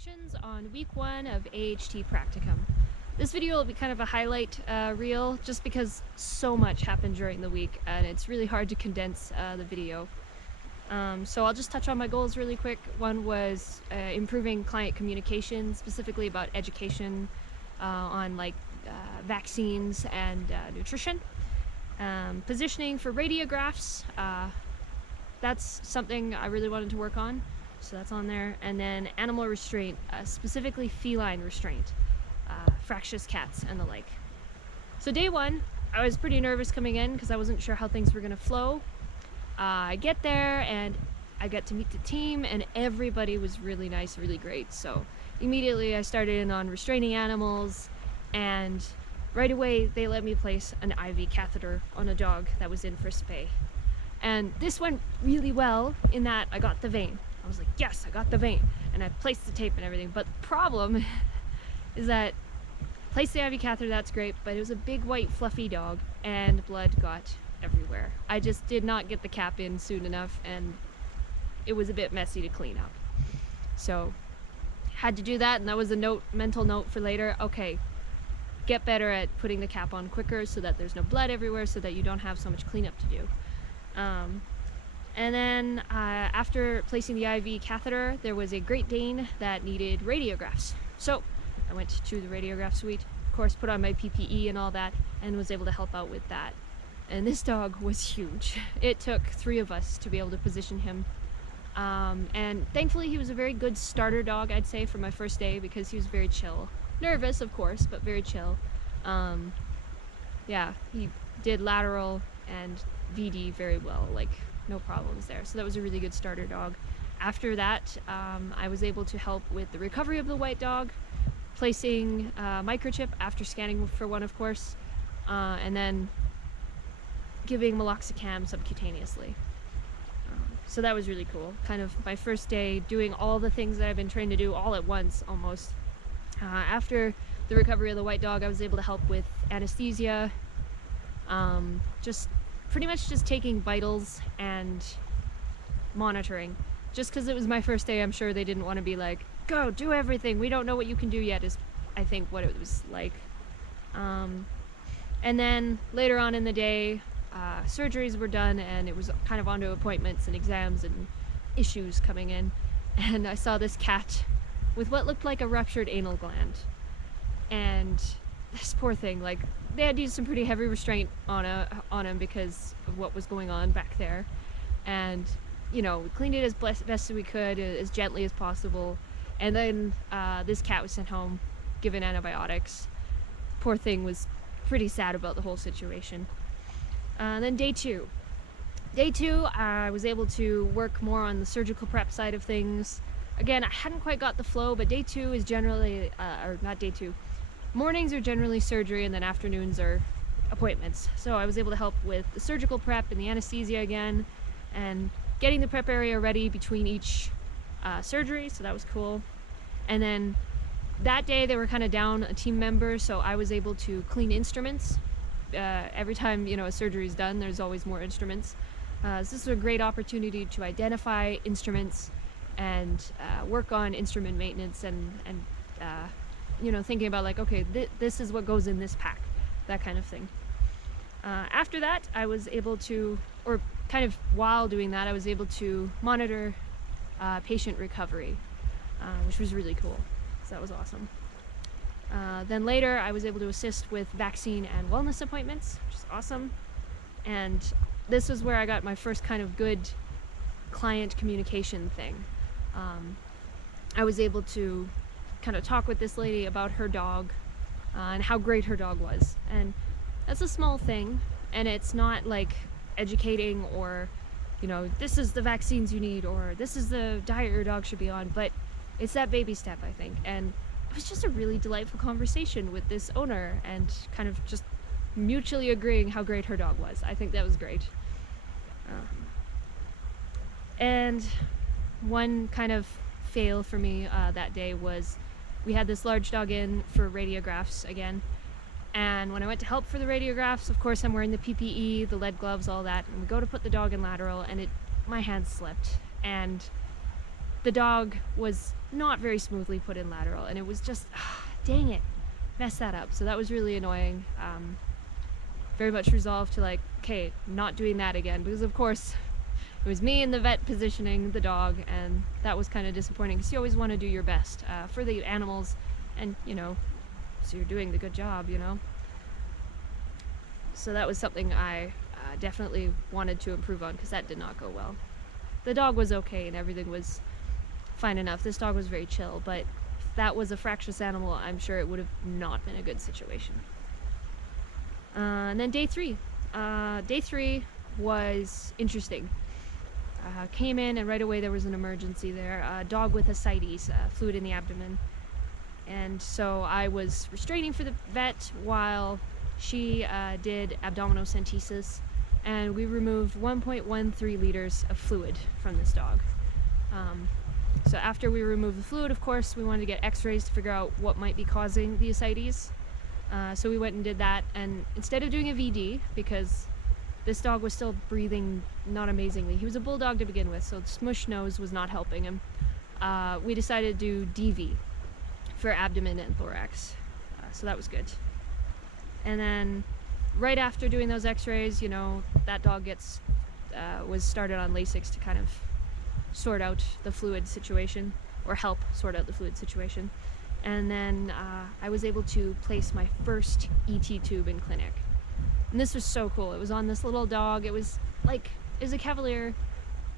reflections on week 1 of AHT Practicum. This video will be kind of a highlight reel just because so much happened during the week and it's really hard to condense the video. So I'll just touch on my goals really quick. One was improving client communication, specifically about education on vaccines and nutrition. Positioning for radiographs, that's something I really wanted to work on, so that's on there. And then animal restraint, specifically feline restraint, fractious cats and the like. So day one, I was pretty nervous coming in because I wasn't sure how things were going to flow. I get there and I get to meet the team and everybody was really nice, really great. So immediately I started in on restraining animals, and right away they let me place an IV catheter on a dog that was in for spay. And this went really well in that I got the vein. I was like, yes, I got the vein. And I placed the tape and everything. But the problem is that I placed the IV catheter, that's great, but it was a big white fluffy dog and blood got everywhere. I just did not get the cap in soon enough and it was a bit messy to clean up. So had to do that, and that was a mental note for later. Okay, get better at putting the cap on quicker so that there's no blood everywhere, so that you don't have so much cleanup to do. And then after placing the IV catheter, there was a Great Dane that needed radiographs. So I went to the radiograph suite, of course put on my PPE and all that, and was able to help out with that. And this dog was huge. It took 3 of us to be able to position him. And thankfully he was a very good starter dog, I'd say, for my first day, because he was very chill. Nervous, of course, but very chill. Yeah, he did lateral and VD very well, like no problems there. So that was a really good starter dog. After that, I was able to help with the recovery of the white dog, placing microchip after scanning for one, of course, and then giving meloxicam subcutaneously. So that was really cool. Kind of my first day doing all the things that I've been trained to do all at once, almost. After the recovery of the white dog, I was able to help with anesthesia, just pretty much just taking vitals and monitoring. Just because it was my first day, I'm sure they didn't want to be like, go, do everything, we don't know what you can do yet, is I think what it was like. And then later on in the day, surgeries were done and it was kind of onto appointments and exams and issues coming in. And I saw this cat with what looked like a ruptured anal gland. And this poor thing, like, they had to use some pretty heavy restraint on him because of what was going on back there. And, you know, we cleaned it as best as we could, as gently as possible. And then this cat was sent home, given antibiotics. Poor thing was pretty sad about the whole situation. Then day two. Day two, I was able to work more on the surgical prep side of things. Again, I hadn't quite got the flow, but day two is generally, or not day two, mornings are generally surgery and then afternoons are appointments. So I was able to help with the surgical prep and the anesthesia again, and getting the prep area ready between each surgery, so that was cool. And then that day they were kind of down a team member, so I was able to clean instruments. Every time, you know, a surgery is done, there's always more instruments. So this is a great opportunity to identify instruments and work on instrument maintenance and you know, thinking about like, okay, this is what goes in this pack, that kind of thing. After that, I was able to, or kind of while doing that, I was able to monitor patient recovery, which was really cool. So that was awesome. Then later, I was able to assist with vaccine and wellness appointments, which is awesome. And this was where I got my first kind of good client communication thing. I was able to kind of talk with this lady about her dog and how great her dog was. And that's a small thing, and it's not like educating or, you know, this is the vaccines you need or this is the diet your dog should be on, but it's that baby step, I think. And it was just a really delightful conversation with this owner and kind of just mutually agreeing how great her dog was. I think that was great. And one kind of fail for me that day was we had this large dog in for radiographs again, and when I went to help for the radiographs, of course I'm wearing the PPE, the lead gloves, all that, and we go to put the dog in lateral and my hand slipped, and the dog was not very smoothly put in lateral, and it was just, dang it, messed that up. So that was really annoying. Very much resolved to like, okay, not doing that again, because of course it was me and the vet positioning the dog, and that was kind of disappointing because you always want to do your best for the animals, and so you're doing the good job, So that was something I definitely wanted to improve on, because that did not go well. The dog was okay and everything was fine enough. This dog was very chill, but if that was a fractious animal, I'm sure it would have not been a good situation. And then day three. Day three was interesting. Came in and right away there was an emergency there. A dog with ascites, fluid in the abdomen. And so I was restraining for the vet while she did abdominocentesis, and we removed 1.13 liters of fluid from this dog. So after we removed the fluid, of course, we wanted to get x-rays to figure out what might be causing the ascites. So we went and did that, and instead of doing a VD, because this dog was still breathing not amazingly, he was a bulldog to begin with, so the smush nose was not helping him, we decided to do DV for abdomen and thorax. So that was good. And then right after doing those x-rays, that dog was started on Lasix to kind of sort out the fluid situation, or help sort out the fluid situation. And then I was able to place my first ET tube in clinic. And this was so cool. It was on this little dog. It was a Cavalier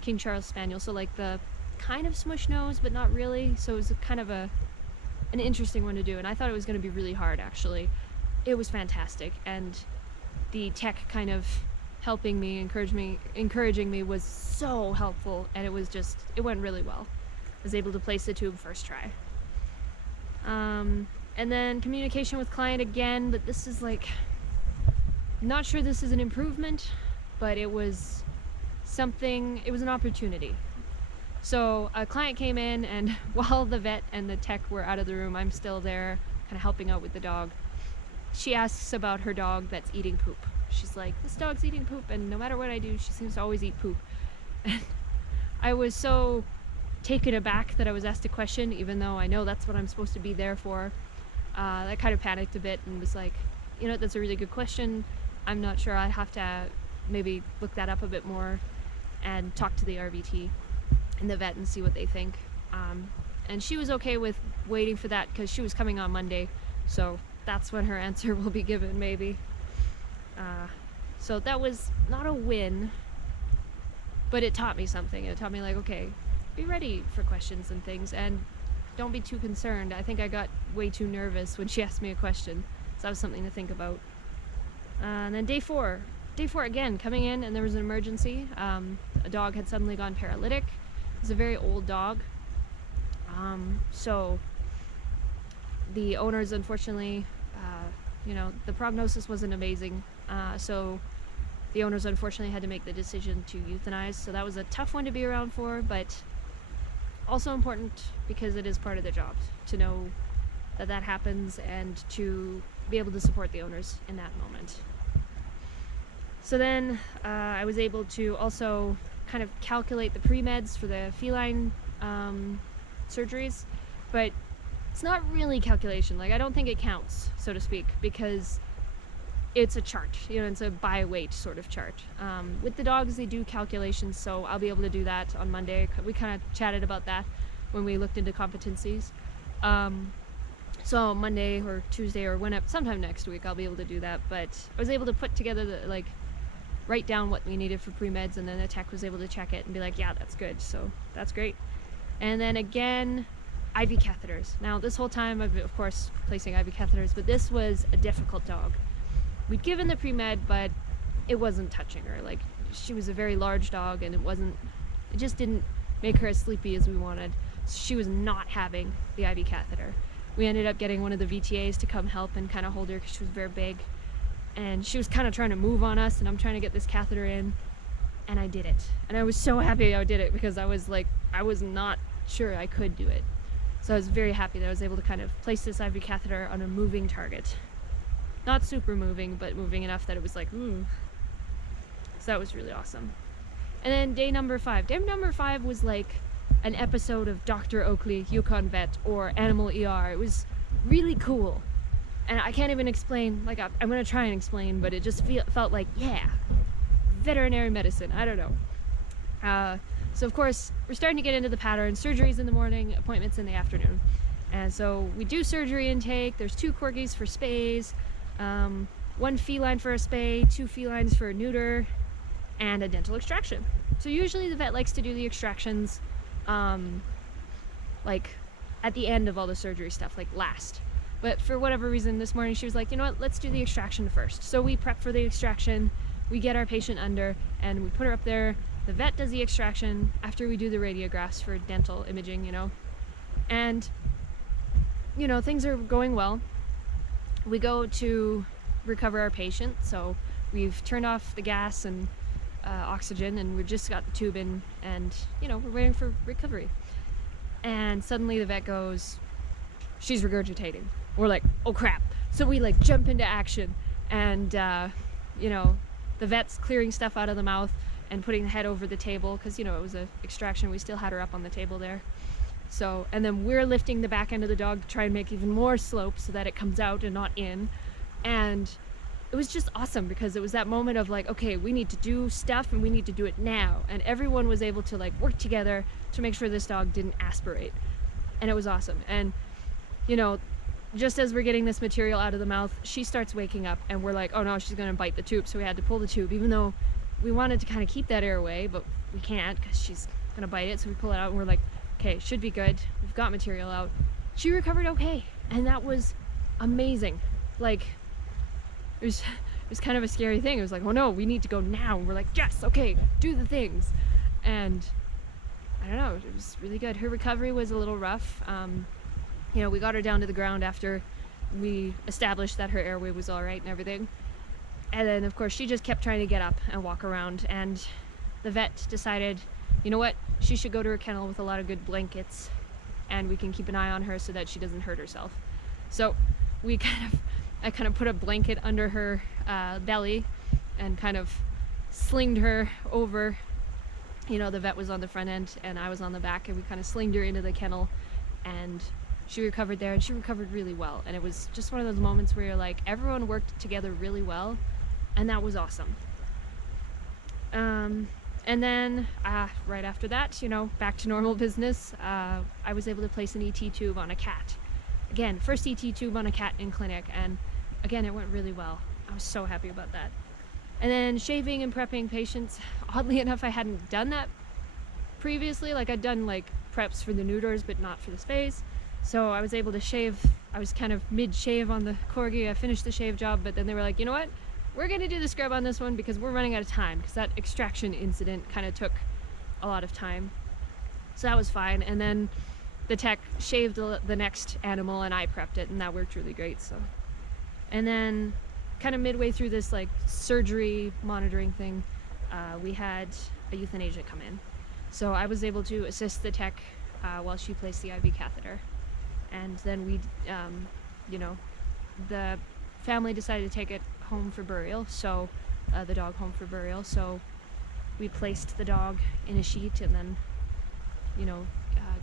King Charles Spaniel, so like the kind of smush nose, but not really. So it was kind of an interesting one to do, and I thought it was going to be really hard, actually. It was fantastic, and the tech kind of helping me, encouraging me was so helpful, and it went really well. I was able to place the tube first try. And then communication with client again, but this is not sure this is an improvement, but it was an opportunity. So a client came in, and while the vet and the tech were out of the room, I'm still there kind of helping out with the dog. She asks about her dog that's eating poop. She's like, this dog's eating poop, and no matter what I do, she seems to always eat poop. And I was so taken aback that I was asked a question, even though I know that's what I'm supposed to be there for. I kind of panicked a bit and was like, that's a really good question. I'm not sure. I have to maybe look that up a bit more and talk to the RVT and the vet and see what they think. And she was okay with waiting for that because she was coming on Monday, so that's when her answer will be given, maybe. So that was not a win, but it taught me something. It taught me okay, be ready for questions and things, and don't be too concerned. I think I got way too nervous when she asked me a question, so that was something to think about. And then day four again, coming in, and there was an emergency. A dog had suddenly gone paralytic. It was a very old dog. So the owners, unfortunately, the prognosis wasn't amazing. So the owners unfortunately had to make the decision to euthanize. So that was a tough one to be around for, but also important because it is part of their job to know that happens and to be able to support the owners in that moment. So then I was able to also kind of calculate the pre-meds for the feline surgeries, but it's not really calculation. I don't think it counts, so to speak, because it's a chart. It's a by weight sort of chart. With the dogs, they do calculations, so I'll be able to do that on Monday. We kind of chatted about that when we looked into competencies. So Monday or Tuesday or sometime next week, I'll be able to do that. But I was able to put together write down what we needed for pre-meds, and then the tech was able to check it and be like, yeah, that's good. So that's great. And then again, IV catheters. Now this whole time I've of course placing IV catheters, but this was a difficult dog. We'd given the pre-med, but it wasn't touching her. She was a very large dog, and it just didn't make her as sleepy as we wanted. So she was not having the IV catheter. We ended up getting one of the VTAs to come help and kind of hold her because she was very big. And she was kind of trying to move on us, and I'm trying to get this catheter in, and I did it. And I was so happy I did it because I was not sure I could do it. So I was very happy that I was able to kind of place this IV catheter on a moving target. Not super moving, but moving enough that it was ooh. So that was really awesome. And then day number 5. Day number 5 was an episode of Dr. Oakley, Yukon Vet, or Animal ER. It was really cool. And I can't even explain, like I'm gonna try and explain, but it just felt like, yeah, veterinary medicine, I don't know. So of course, we're starting to get into the pattern. Surgeries in the morning, appointments in the afternoon. And so we do surgery intake. There's 2 corgis for spays, 1 feline for a spay, 2 felines for a neuter, and a dental extraction. So usually the vet likes to do the extractions like at the end of all the surgery stuff, like last. But for whatever reason this morning she was like, you know what, let's do the extraction first. So we prep for the extraction, we get our patient under, and we put her up there. The vet does the extraction after we do the radiographs for dental imaging, you know. And, you know, things are going well. We go to recover our patient, so we've turned off the gas and oxygen, and we've just got the tube in, and, you know, we're waiting for recovery. And suddenly the vet goes, she's regurgitating. We're like, oh crap. So we like jump into action, and you know, the vet's clearing stuff out of the mouth and putting the head over the table, because, you know, it was an extraction. We still had her up on the table there. So, and then we're lifting the back end of the dog to try and make even more slope so that it comes out and not in. And it was just awesome, because it was that moment of like, okay, we need to do stuff and we need to do it now. And everyone was able to like work together to make sure this dog didn't aspirate. And it was awesome. And, you know, just as we're getting this material out of the mouth, she starts waking up, and we're like, oh no, she's gonna bite the tube. So we had to pull the tube, even though we wanted to kind of keep that airway, but we can't because she's gonna bite it. So we pull it out, and we're like, okay, should be good. We've got material out. She recovered okay, and that was amazing. Like, it was kind of a scary thing. It was like, oh no, we need to go now. And we're like, yes, okay, do the things. And I don't know, it was really good. Her recovery was a little rough. You know, we got her down to the ground after we established that her airway was all right and everything. And then, of course, she just kept trying to get up and walk around. And the vet decided, you know what, she should go to her kennel with a lot of good blankets, and we can keep an eye on her so that she doesn't hurt herself. So I kind of put a blanket under her belly and kind of slinged her over. You know, the vet was on the front end and I was on the back, and we kind of slinged her into the kennel, and she recovered there, and she recovered really well. And it was just one of those moments where you're like, everyone worked together really well, and that was awesome. And then right after that, you know, back to normal business. I was able to place an ET tube on a cat. Again, first ET tube on a cat in clinic, and again, it went really well. I was so happy about that. And then shaving and prepping patients. Oddly enough, I hadn't done that previously. Like, I'd done like preps for the neuters, but not for the spays. So I was able to shave. I was kind of mid-shave on the corgi. I finished the shave job, but then they were like, you know what? We're gonna do the scrub on this one because we're running out of time, because that extraction incident kind of took a lot of time. So that was fine. And then the tech shaved the next animal, and I prepped it, and that worked really great. So, and then kind of midway through this like surgery monitoring thing, we had a euthanasia come in. So I was able to assist the tech while she placed the IV catheter. And then we, you know, the family decided to take it home for burial, so the dog home for burial. So we placed the dog in a sheet, and then, you know,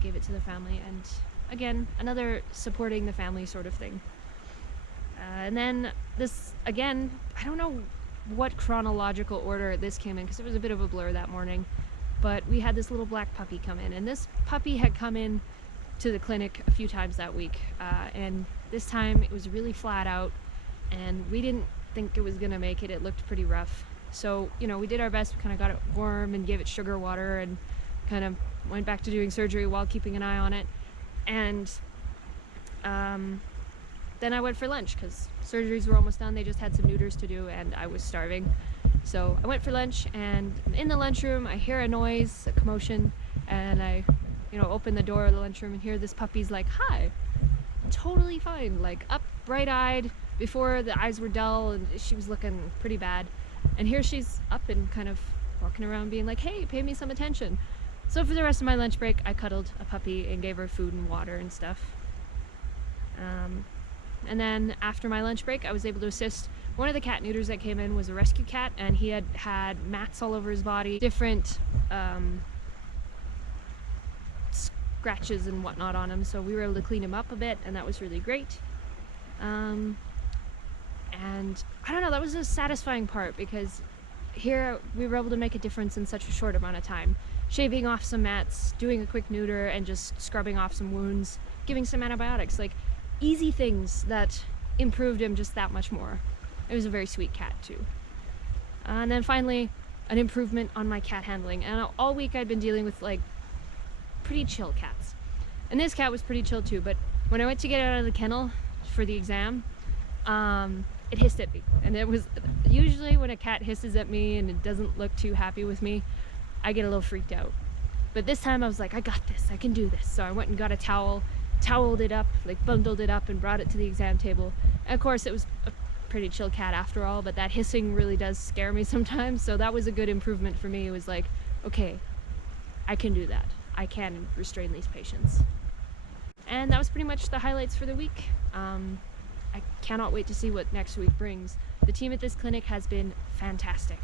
gave it to the family. And again, another supporting the family sort of thing. And then this, again, I don't know what chronological order this came in, because it was a bit of a blur that morning, but we had this little black puppy come in, and this puppy had come in to the clinic a few times that week, and this time it was really flat out, and we didn't think it was gonna make it. It looked pretty rough. So, you know, we did our best. We kind of got it warm and gave it sugar water, and kind of went back to doing surgery while keeping an eye on it. And then I went for lunch, because surgeries were almost done. They just had some neuters to do, and I was starving. So I went for lunch, and in the lunchroom I hear a noise, a commotion, and I, you know, open the door of the lunchroom and hear this puppy's like, hi. Totally fine, like up, bright-eyed. Before, the eyes were dull, and she was looking pretty bad. And here she's up and kind of walking around being like, hey, pay me some attention. So for the rest of my lunch break, I cuddled a puppy and gave her food and water and stuff. And then after my lunch break, I was able to assist. One of the cat neuters that came in was a rescue cat, and he had mats all over his body, different scratches and whatnot on him, so we were able to clean him up a bit, and that was really great. And I don't know, that was a satisfying part, because here we were able to make a difference in such a short amount of time. Shaving off some mats, doing a quick neuter, and just scrubbing off some wounds, giving some antibiotics, like easy things that improved him just that much more. It was a very sweet cat too. And then finally, an improvement on my cat handling. And all week I'd been dealing with like pretty chill cats. And this cat was pretty chill too, but when I went to get it out of the kennel for the exam, it hissed at me. And it was usually when a cat hisses at me and it doesn't look too happy with me, I get a little freaked out. But this time I was like, I got this, I can do this. So I went and got a towel, toweled it up, like bundled it up and brought it to the exam table. And of course it was a pretty chill cat after all, but that hissing really does scare me sometimes. So that was a good improvement for me. It was like, okay, I can do that. I can restrain these patients. And that was pretty much the highlights for the week. I cannot wait to see what next week brings. The team at this clinic has been fantastic.